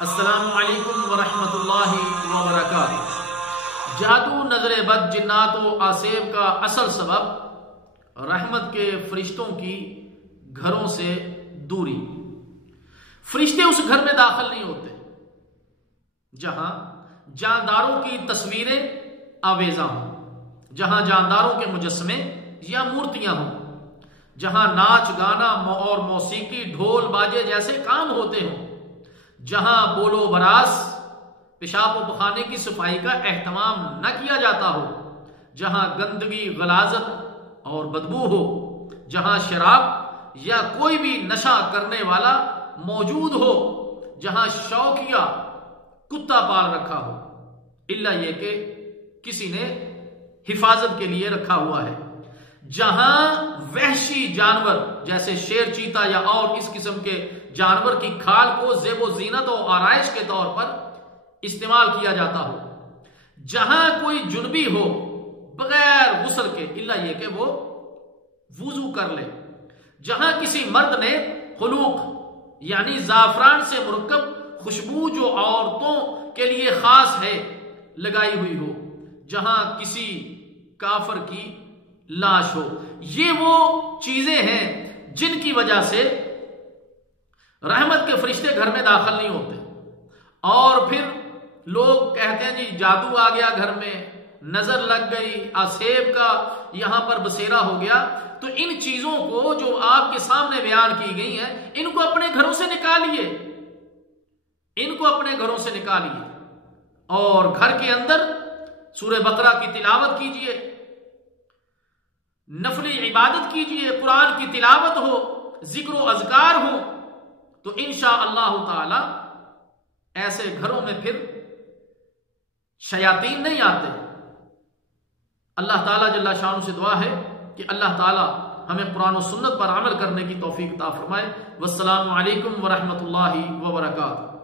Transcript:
السلام علیکم ورحمۃ اللہ وبرکاتہ۔ جادو، نظر بد، جنات و آسیب کا اصل سبب رحمت کے فرشتوں کی گھروں سے دوری۔ فرشتے اس گھر میں داخل نہیں ہوتے جہاں جانداروں کی تصویریں آویزاں ہوں، جہاں جانداروں کے مجسمے یا مورتیاں ہوں، جہاں ناچ گانا اور موسیقی، ڈھول باجے جیسے کام ہوتے ہوں، جہاں بول و براز، پیشاب و پخانے کی صفائی کا اہتمام نہ کیا جاتا ہو، جہاں گندگی، غلاظت اور بدبو ہو، جہاں شراب یا کوئی بھی نشہ کرنے والا موجود ہو، جہاں شوقیہ کتا پال رکھا ہو، الا یہ کہ کسی نے حفاظت کے لیے رکھا ہوا ہے، جہاں وحشی جانور جیسے شیر، چیتا یا اور اس قسم کے جانور کی کھال کو زیب و زینت و آرائش کے طور پر استعمال کیا جاتا ہو، جہاں کوئی جنبی ہو بغیر غسل کے الا یہ کہ وہ وضو کر لے، جہاں کسی مرد نے خلوق یعنی زعفران سے مرکب خوشبو جو عورتوں کے لیے خاص ہے لگائی ہوئی ہو، جہاں کسی کافر کی لاش ہو۔ یہ وہ چیزیں ہیں جن کی وجہ سے رحمت کے فرشتے گھر میں داخل نہیں ہوتے۔ اور پھر لوگ کہتے ہیں جی جادو آ گیا گھر میں، نظر لگ گئی، آسیب کا یہاں پر بسیرا ہو گیا۔ تو ان چیزوں کو جو آپ کے سامنے بیان کی گئی ہیں، ان کو اپنے گھروں سے نکالیے، ان کو اپنے گھروں سے نکالیے اور گھر کے اندر سورہ بقرہ کی تلاوت کیجئے، نفلی عبادت کیجئے، قرآن کی تلاوت ہو، ذکر و اذکار ہو، تو انشاءاللہ تعالی ایسے گھروں میں پھر شیاطین نہیں آتے۔ اللہ تعالیٰ جل شانہ سے دعا ہے کہ اللہ تعالیٰ ہمیں قرآن و سنت پر عمل کرنے کی توفیق عطا فرمائے۔ والسلام علیکم ورحمۃ اللہ وبرکاتہ۔